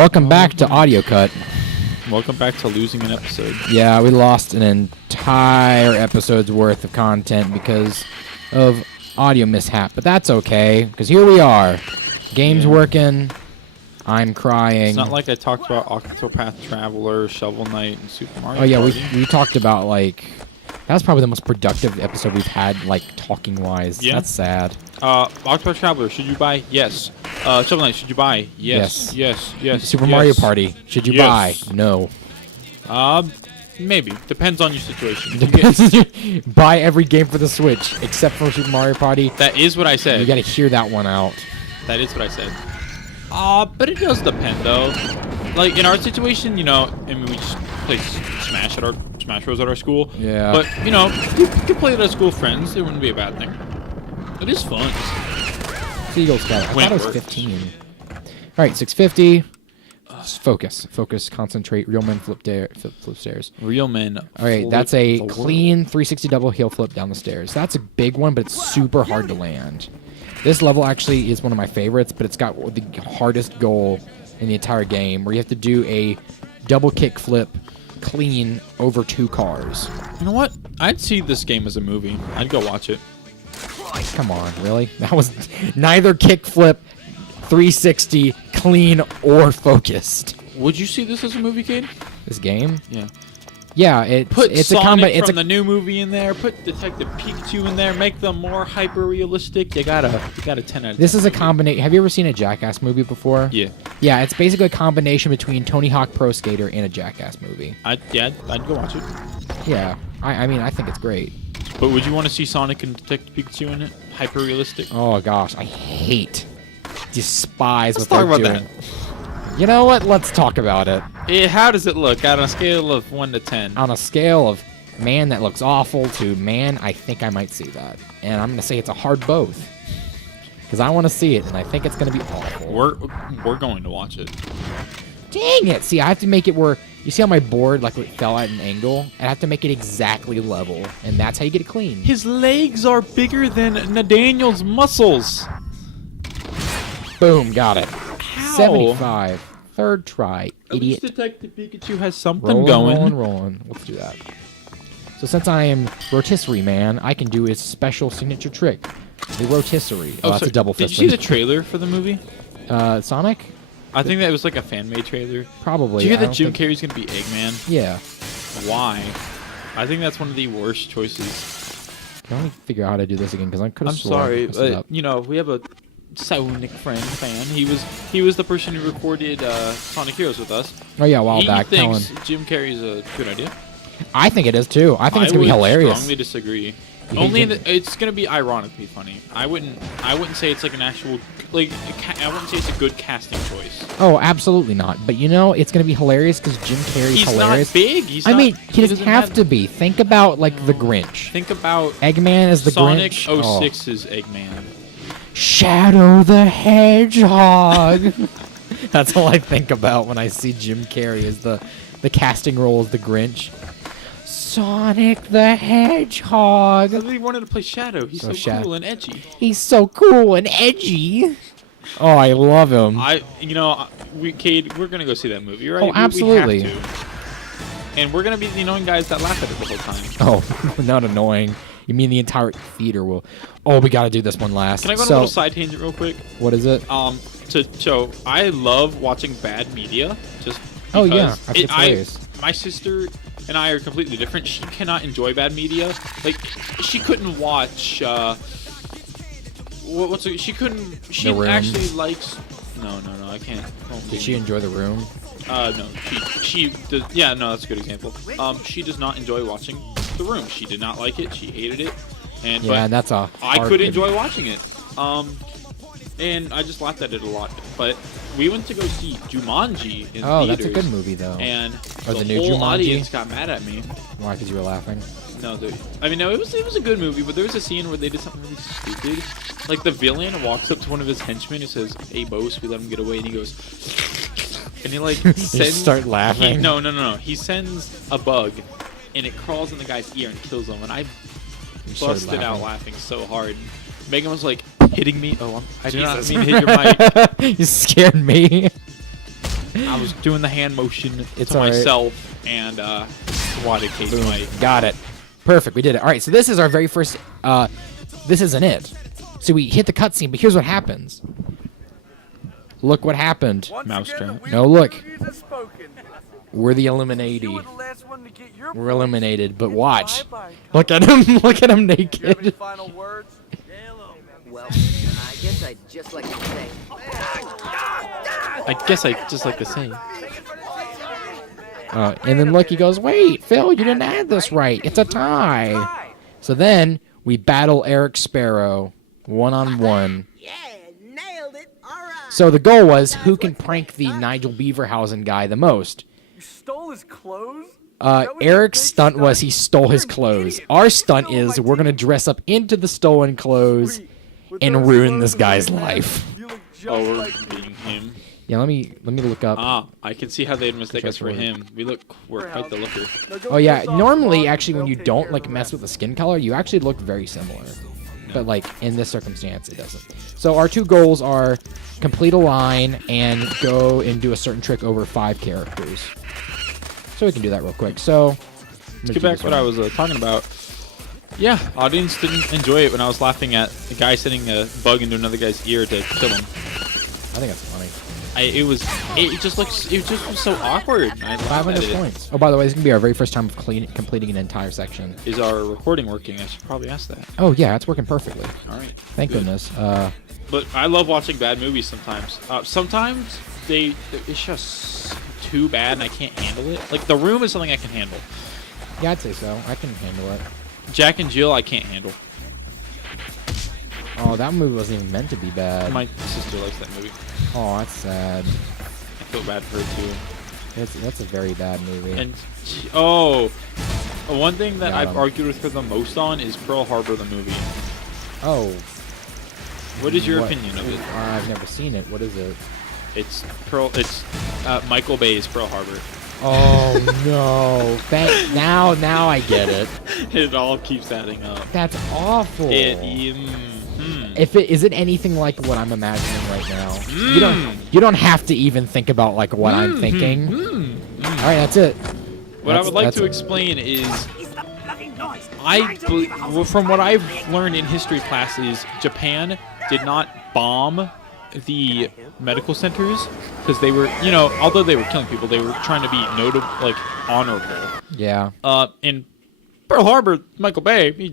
Welcome back to Audio Cut. Welcome back to losing an episode. Yeah, we lost an entire episode's worth of content because of audio mishap, but that's okay, because here we are. Game's working. I'm crying. It's not like I talked about Octopath Traveler, Shovel Knight, and Super Mario Oh, yeah, Party. we talked about, like... That was probably the most productive episode we've had, like, talking-wise. Yeah. That's sad. Octopath Traveler, should you buy? Yes. Shovel Knight, should you buy? Yes. Yes. Super Mario Party, should you buy? No. Maybe. Depends on your situation. Buy every game for the Switch, except for Super Mario Party. That is what I said. You gotta hear that one out. That is what I said. But it does depend, though. Like, in our situation, you know, I mean, we just play Smash Bros. At our school. Yeah. But, you know, you could play it at school with friends. It wouldn't be a bad thing. It is fun. Seagull's got it. I thought it was 15. All right, 650. Focus, concentrate. Real men flip stairs. Real men. All right, that's a clean 360 double heel flip down the stairs. That's a big one, but it's super hard to land. This level actually is one of my favorites, but it's got the hardest goal in the entire game, where you have to do a double kick flip clean over 2 cars. You know what? I'd see this game as a movie. I'd go watch it. Come on, really? That was neither kick flip, 360, clean, or focused. Would you see this as a movie, Cade? This game? Yeah. Yeah, Put it's Sonic a from the new movie in there. Put Detective Pikachu in there. Make them more hyper realistic. You got a 10 out of 10. This is a combination. Have you ever seen a Jackass movie before? Yeah. Yeah, it's basically a combination between Tony Hawk Pro Skater and a Jackass movie. I'd go watch it. Yeah, I mean, I think it's great. But would you want to see Sonic and Detective Pikachu in it? Hyper realistic. Oh gosh, I despise what Let's talk they're about doing. You know what? Let's talk about it. How does it look on a scale of 1 to 10? On a scale of man, that looks awful, to man, I think I might see that. And I'm going to say it's a hard both. Because I want to see it, and I think it's going to be awful. We're going to watch it. Dang it! See, I have to make it where... You see how my board, like, it fell at an angle? I have to make it exactly level. And that's how you get it clean. His legs are bigger than NaDaniels' muscles. Boom, got it. How? 75. Third try, At idiot. least Detective Pikachu has something going. Rolling. Let's do that. So since I am rotisserie man, I can do his special signature trick, the rotisserie. Oh, that's a double fist. Did you see the trailer for the movie? Sonic? I think that was like a fan-made trailer. Probably. Did you hear that Jim Carrey's gonna be Eggman? Yeah. Why? I think that's one of the worst choices. Let me figure out how to do this again, because I could have sworn. I'm sorry, I messed it up. you know, we have a Sonic fan. He was the person who recorded Sonic Heroes with us. Oh yeah, a while back. He thinks Jim Carrey's a good idea. I think it is too. I think it's gonna be hilarious. I strongly disagree. It's gonna be ironically funny. I wouldn't say it's like an actual I wouldn't say it's a good casting choice. Oh, absolutely not. But you know, it's gonna be hilarious because Jim Carrey's hilarious. He's not big. He doesn't have to be. Think about like the Grinch. Think about Eggman as the Sonic Grinch. Sonic 06's Eggman. Shadow the Hedgehog. That's all I think about when I see Jim Carrey as the casting role as the Grinch. Sonic the Hedgehog. I think he wanted to play Shadow. He's so cool and edgy. He's so cool and edgy. Oh, I love him. Cade, we're gonna go see that movie, right? Oh, absolutely. We have to. And we're gonna be the annoying guys that laugh at it the whole time. Oh, not annoying. You mean the entire theater will? Oh, we gotta do this one last. Can I go on a little side tangent real quick? What is it? So I love watching bad media. Just because oh yeah, I think it's hilarious. My sister and I are completely different. She cannot enjoy bad media. Like, she couldn't watch. She actually likes. No, I can't. Did she enjoy The Room? No. She does. Yeah, no, that's a good example. She does not enjoy watching The Room. She did not like it. She hated it. That's a. I could enjoy watching it. And I just laughed at it a lot. But we went to go see Jumanji in theaters. Oh, that's a good movie though. And the the new whole Jumanji? audience got mad at me. Why? Because you were laughing. No, it was a good movie, but there was a scene where they did something really stupid. Like the villain walks up to one of his henchmen and says, "Hey, boss, we let him get away," and he goes, and he like you start laughing. No. He sends a bug, and it crawls in the guy's ear and kills him. And I busted out laughing so hard. Megan was like hitting me. Oh, I did not mean to hit your mic. You scared me. I was doing the hand motion It's to all right. myself and swatted Case White. Got it. Perfect. We did it. All right. So this is our very first. This isn't it. So we hit the cutscene, but here's what happens. Look what happened. Mousetrap. No, look. We're the Illuminati. We're eliminated, but watch. Look at him. Look at him naked. Well, I guess I'd just like to say. I guess I just like to say. And then look, he goes, wait, Phil, you didn't add this right. It's a tie. So then we battle Eric Sparrow one-on-one. Yeah, nailed it. All right. So the goal was who can prank the Nigel Beaverhausen guy the most. You stole his clothes? Eric's stunt was he stole his clothes. Our stunt is we're going to dress up into the stolen clothes and ruin this guy's life. Oh, we're beating him. Yeah, let me look up. Ah, I can see how they'd mistake us for him. We're quite the looker. Oh yeah, normally actually when you don't like mess with the skin color, you actually look very similar. But like in this circumstance, it doesn't. So our two goals are complete a line and go and do a certain trick over 5 characters. So we can do that real quick. So Let's get back to what I was talking about. Yeah, audience didn't enjoy it when I was laughing at the guy sending a bug into another guy's ear to kill him. I think that's funny. It just was so awkward. I laughed at 500 it. points. Oh, by the way, this is gonna be our very first time of completing an entire section. Is our recording working? I should probably ask that. Oh yeah, it's working perfectly. All right. Thank Good. goodness. But I love watching bad movies sometimes. Sometimes it's just too bad and I can't handle it. Like The Room is something I can handle. Yeah, I'd say so. I can handle it. Jack and Jill I can't handle. Oh, that movie wasn't even meant to be bad. My sister likes that movie. Oh, that's sad. I feel bad for her too. That's a very bad movie. And one thing that I've argued with her the most on is Pearl Harbor the movie. Oh. What is your What? opinion of it? I've never seen it. What is it? It's Michael Bay's Pearl Harbor. Oh no! Now I get it. It all keeps adding up. That's awful. If it is it anything like what I'm imagining right now? You don't have to even think about like what I'm thinking. All right, that's it. What I would like to explain is, from what I've learned in history classes, Japan did not bomb the medical centers because they were, although they were killing people, they were trying to be notable, like honorable. Yeah. In Pearl Harbor, Michael Bay, he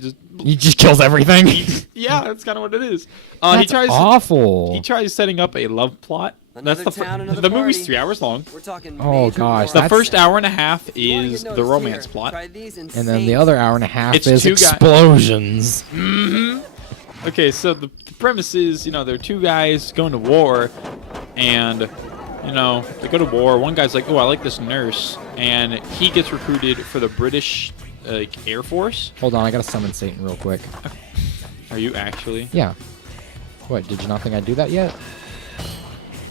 just kills everything. yeah, that's kind of what it is. That's awful. He tries setting up a love plot. Another That's town, another the movie's party. 3 hours long. We're talking Oh, major gosh, The war. first hour and a half You wanna is get the noticed romance here. plot. Try these And then insane- the other hour and a half It's is 2 guys. explosions. Okay, so the premise is, there are 2 guys going to war, and, they go to war. One guy's like, oh, I like this nurse, and he gets recruited for the British Air Force. Hold on, I gotta summon Satan real quick. Are you actually? Yeah. What? Did you not think I'd do that yet?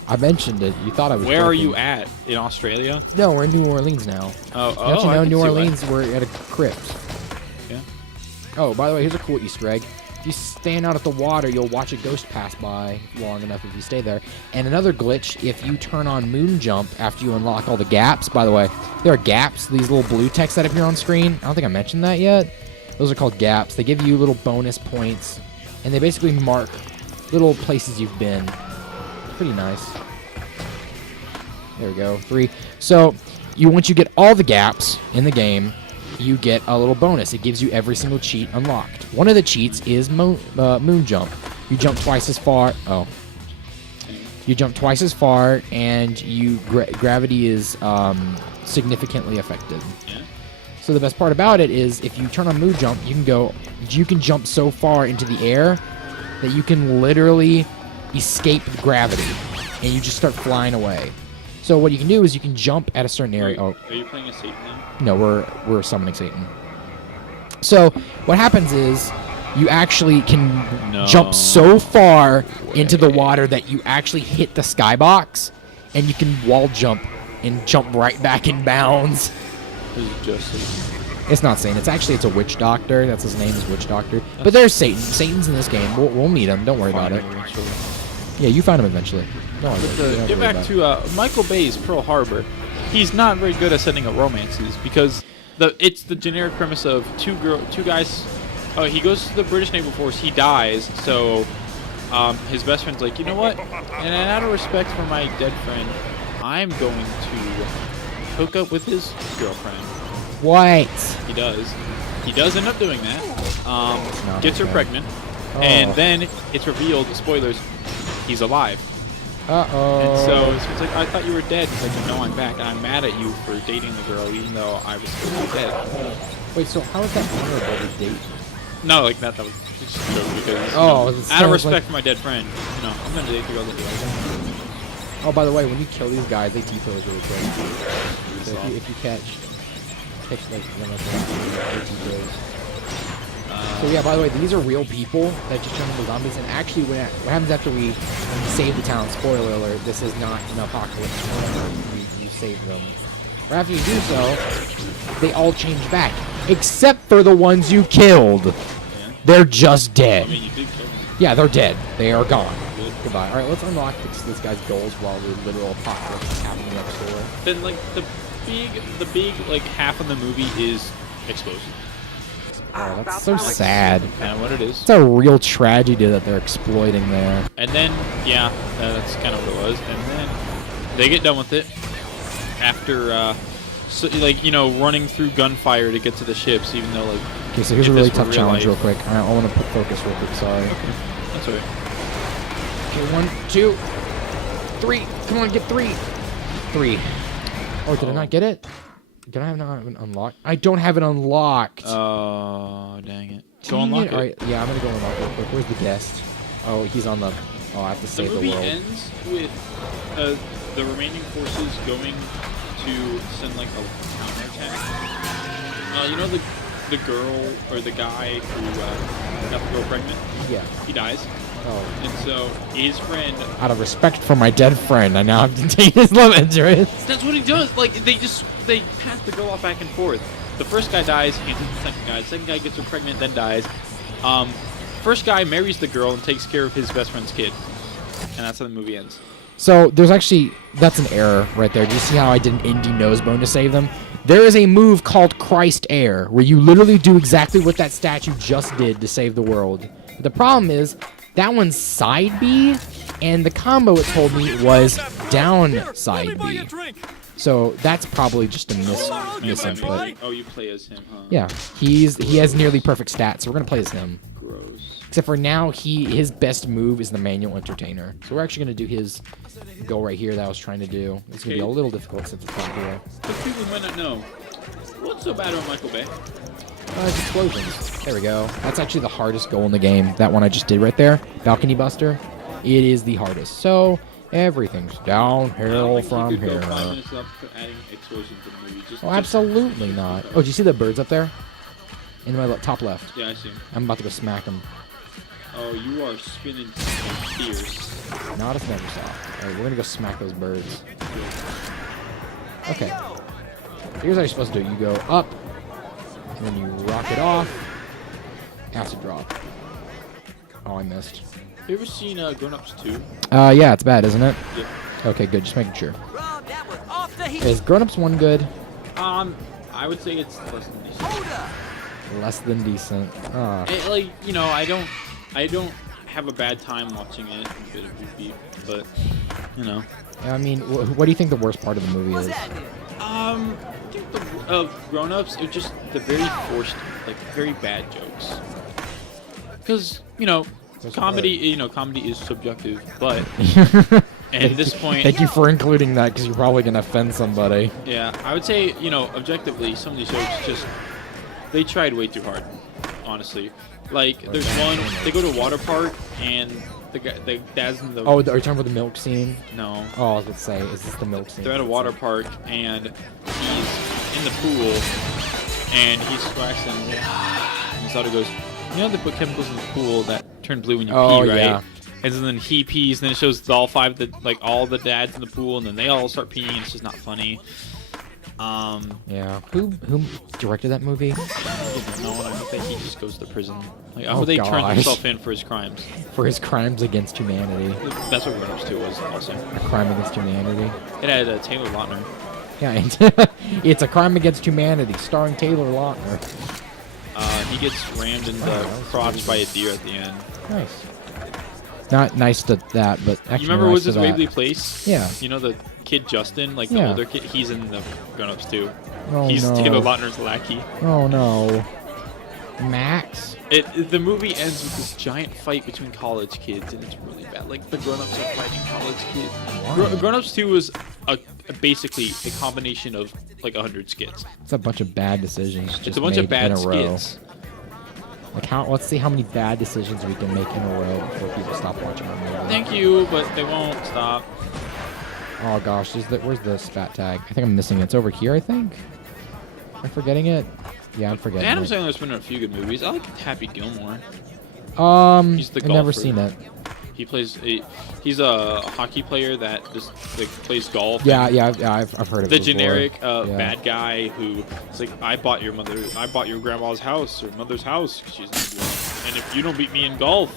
I mentioned it. You thought I was. Where are joking. you at? In Australia? No, we're in New Orleans now. Oh, Don't you I know can New see why. Orleans? We're at a crypt. Yeah. Oh, by the way, here's a cool Easter egg. If you stand out at the water, you'll watch a ghost pass by long enough if you stay there. And another glitch, if you turn on moon jump after you unlock all the gaps. By the way, there are gaps, these little blue text that appear on screen. I don't think I mentioned that yet. Those are called gaps. They give you little bonus points, and they basically mark little places you've been. Pretty nice. There we go. 3. So, once you get all the gaps in the game, you get a little bonus. It gives you every single cheat unlocked. One of the cheats is moon jump. You jump twice as far. Oh. You jump twice as far, and gravity is significantly affected. Yeah. So the best part about it is if you turn on moon jump, you can jump so far into the air that you can literally escape gravity, and you just start flying away. So what you can do is you can jump at a certain area. Oh, Are you playing a Satan then? no, we're summoning Satan. So what happens is you actually can jump so far into the water that you actually hit the skybox, and you can wall jump and jump right back in bounds. This is just Satan. It's not Satan. It's a witch doctor. That's his name, is witch doctor. But there's Satan. Satan's in this game. We'll meet him. Don't worry about it. Finally, actually. Yeah, you find him eventually. No, But get back to Michael Bay's Pearl Harbor. He's not very good at setting up romances because it's the generic premise of two guys. Oh, he goes to the British Naval Force. He dies. So his best friend's like, you know what? And out of respect for my dead friend, I'm going to hook up with his girlfriend. What? He does. He does end up doing that. Gets her pregnant. Oh. And then it's revealed, spoilers, he's alive. Uh-oh. And so it's like, I thought you were dead. He's like, no, I'm back. And I'm mad at you for dating the girl, even though I was supposed to be dead. Wait, so how is that honorable to date? No, like that was just a joke because, out of respect for my dead friend, I'm going to date the girl that you like. Oh, by the way, when you kill these guys, they T-pose really quick. So if you catch like one of them, they T-pose. So yeah, by the way, these are real people that just turn into zombies. And actually, what happens after we save the town? Spoiler alert: this is not an apocalypse. You save them. Right after you do so, they all change back, except for the ones you killed. Yeah. They're just dead. I mean, you did kill them. Yeah, they're dead. They are gone. Good. Goodbye. All right, let's unlock this guy's goals while the literal apocalypse is happening next door. Then, like the big like half of the movie is explosion. Oh, that's so sad. Kind of what it is. It's a real tragedy that they're exploiting there. And then, yeah, that's kind of what it was. And then they get done with it after, running through gunfire to get to the ships, even though, like... Okay, so here's a really tough challenge real quick. I want to put focus real quick, sorry. Okay, that's okay. Okay, 1, 2, 3. Come on, get 3. 3. Oh, did I not get it? Did I not have it unlocked? I don't have it unlocked. Oh, dang it. Go unlock it. All right, yeah, I'm going to go unlock it real quick. Where's the guest? Oh, he's on the... Oh, I have to save the world. The movie ends with the remaining forces going to send, like, a counterattack. You know the girl, or the guy who got the girl pregnant? Yeah. He dies. Oh. And so his friend... Out of respect for my dead friend, I now have to take his love interest. That's what he does. Like, they pass the girl off back and forth. The first guy dies, hands it to the second guy. The second guy gets her pregnant, then dies. First guy marries the girl and takes care of his best friend's kid. And that's how the movie ends. So there's actually... That's an error right there. Do you see how I did an indie nose bone to save them? There is a move called Christ Air, where you literally do exactly what that statue just did to save the world. But the problem is... That one's side B, and the combo it told me was down side B. So that's probably just a misinput. Oh, you play as him, huh? Yeah, he has nearly perfect stats, so we're gonna play as him. Gross. Except for now, his best move is the manual entertainer. So we're actually gonna do his goal right here that I was trying to do. It's gonna be a little difficult since it's not here. But people might not know. What's so bad about Michael Bay? It's explosions. There we go. That's actually the hardest goal in the game. That one I just did right there. Balcony Buster. It is the hardest. So, everything's downhill from here. Oh, absolutely not. Oh, do you see the birds up there? In my top left. Yeah, I see. I'm about to go smack them. Oh, you are spinning fierce. Not as Neversoft. Alright, we're gonna go smack those birds. Okay. Here's how you're supposed to do it. You go up. And then you rock it off. Acid drop. Oh, I missed. You ever seen Grown Ups 2? Yeah, it's bad, isn't it? Yep. Okay, good. Just making sure. Rob, that was off the heat. Is Grown Ups 1 good? I would say it's less than decent. Hold up. Less than decent. Ah. I don't have a bad time watching it. A bit of beef, but I mean, what do you think the worst part of the movie is? I think of Grown Ups, it's just the very forced, like very bad jokes. Because comedy, comedy is subjective, but at this point, thank you for including that because you're probably gonna offend somebody. Yeah, I would say objectively, some of these jokes they tried way too hard, honestly. Like there's one, they go to a water park and the dad's in the... Oh, are you talking about the milk scene? No. Oh, I was going to say, is this the milk scene? They're at a water park, and he's in the pool, and he's splashing, and his daughter goes, they put chemicals in the pool that turn blue when you pee, right? Yeah. And then he pees, and then it shows all the dads in the pool, and then they all start peeing, and it's just not funny. Yeah. Who directed that movie? I don't know, and I hope that he just goes to prison. Like, I Oh, hope they turn gosh. himself in for his crimes. For his crimes against humanity. That's what Grown Ups 2 was also. A crime against humanity. It had Taylor Lautner. Yeah, it's a crime against humanity, starring Taylor Lautner. He gets rammed in the crotch by a deer at the end. Nice. Not nice to that, but actually You remember nice was to this that. Waverly Place? Yeah. You know the kid Justin, like the Yeah. older kid. He's in the Grown Ups 2. Oh, He's no. Taylor Lautner's lackey. Oh no. Max? The movie ends with this giant fight between college kids, and it's really bad. Like the grown-ups are fighting college kids. Why? Grown-ups 2 was basically a combination of like 100 skits. It's a bunch of bad decisions. Just It's a bunch of made in bad a row. skits. Like let's see how many bad decisions we can make in a row before people stop watching our movie. Thank you, but they won't stop. Oh gosh, where's the spat tag? I think I'm missing it. It's over here, I think. Am I forgetting it? Yeah, I'm forgetting Adam it. Sandler's been in a few good movies. I like Happy Gilmore. He's the I've never golfer. seen it. He plays. He's a hockey player that just like plays golf. Yeah, I've heard of The it before. generic Yeah. bad guy who is like, I bought your grandma's house or mother's house 'cause she's not good. And if you don't beat me in golf,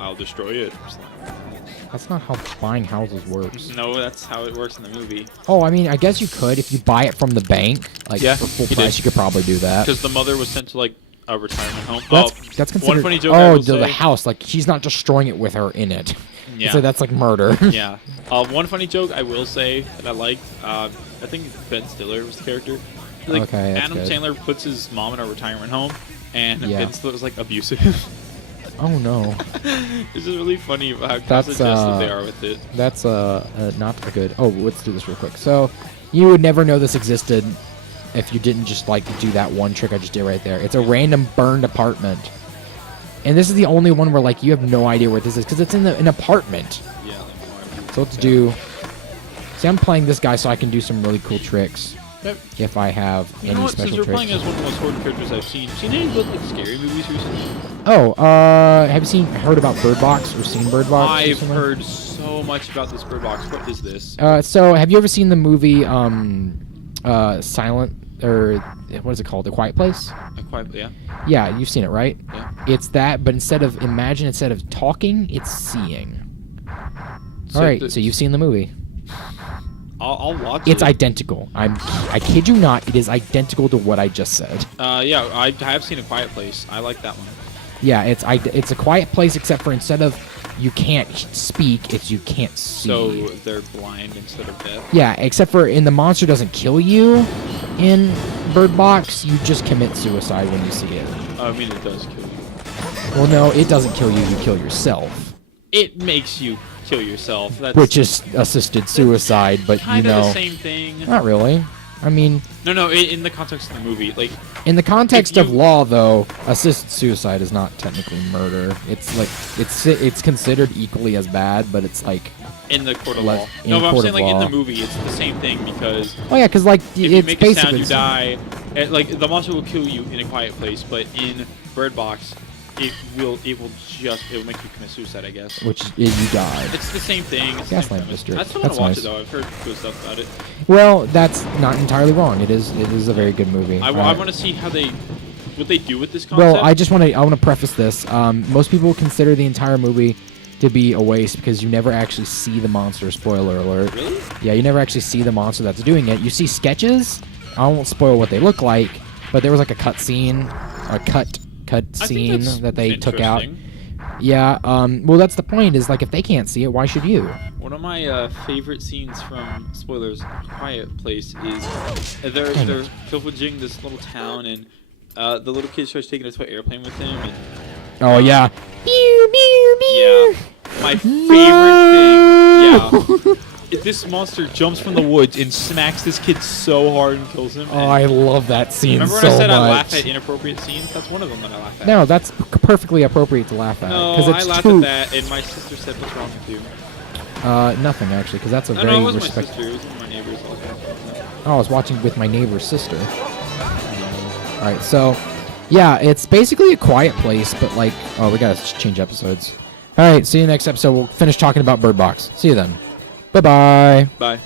I'll destroy it. It's like, That's not how buying houses works. no, that's how it works in the movie. Oh, I mean, I guess you could if you buy it from the bank, like Yeah, for full he price. did. You could probably do that. Because the mother was sent to like a retirement home. That's considered. One funny joke I will the say. house, like she's not destroying it with her in it. Yeah. So that's like murder. Yeah. One funny joke I will say that I liked. I think Ben Stiller was the character. Like, Okay, that's Adam good. Sandler puts his mom in a retirement home, and Yeah. Ben Stiller was like abusive. Oh no, It's just really funny about how That's, suggestive they are with it. that's not a good. Oh, let's do this real quick. So, you would never know this existed if you didn't just like do that one trick I just did right there. It's a random burned apartment, and this is the only one where like you have no idea where this is because it's in an apartment. Yeah. Like, So let's do. See, I'm playing this guy so I can do some really cool tricks Yep. if I have You any know what? Since special you're tricks. playing as one of the most horrid characters I've seen any good like scary movies recently? Oh, have you heard about Bird Box or seen Bird Box? I've recently? heard so much about this Bird Box. What is this? So have you ever seen the movie Silent or what is it called? The Quiet Place? Yeah. Yeah, you've seen it, right? Yeah. It's that, but instead of talking, it's seeing. So All right, so you've seen the movie. I'll watch It's it. identical. I kid you not. It is identical to what I just said. Yeah, I have seen A Quiet Place. I like that one. Yeah, it's a quiet place except for instead of you can't speak, it's you can't see. So they're blind instead of deaf. Yeah, except for the monster doesn't kill you in Bird Box, you just commit suicide when you see it. I mean, it does kill you. Well, no, it doesn't kill you, you kill yourself. It makes you kill yourself. That's Which is assisted suicide, but you kind of know. the same thing. Not really. I mean, No, in the context of the movie, like in the context If of you- law, though, assisted suicide is not technically murder. It's like it's considered equally as bad, but it's like in the court of Like, law. in No, but I'm court saying of like in law. the movie, it's the same thing because oh yeah, because like if you it's make a sound, basically you die. Like the monster will kill you in A Quiet Place, but in Bird Box, it will make you commit suicide, I guess. which is you die. It's the same thing. It's the Gaslight same premise. District. I still want That's to watch nice. it though. I've heard good stuff about it. Well, that's not entirely wrong. It is a very good movie. I want to see what they do with this concept. Well, I want to preface this. Most people consider the entire movie to be a waste because you never actually see the monster. Spoiler alert. Really? Yeah, you never actually see the monster that's doing it. You see sketches. I won't spoil what they look like, but there was like a cut scene I think scene that's that they took out. interesting. Yeah. Well, that's the point. Is like if they can't see it, why should you? One of my favorite scenes from spoilers, Quiet Place, is they're pillaging this little town, and the little kid starts taking a toy airplane with him. And, Oh yeah. yeah, my favorite thing. Yeah, this monster jumps from the woods and smacks this kid so hard and kills him. Oh, and I love that scene remember when so I said much. I laugh at inappropriate scenes? That's one of them that I laugh at. No, that's perfectly appropriate to laugh at. No, 'cause I it's laughed too, at that, and my sister said, "What's wrong with you?" Nothing actually, because that's a No, very it wasn't my respect. sister. It was one of my neighbors. Oh, I was watching with my neighbor's sister. All right, so yeah, it's basically a quiet place, but like, oh, we gotta change episodes. All right, see you next episode. We'll finish talking about Bird Box. See you then. Bye bye. Bye.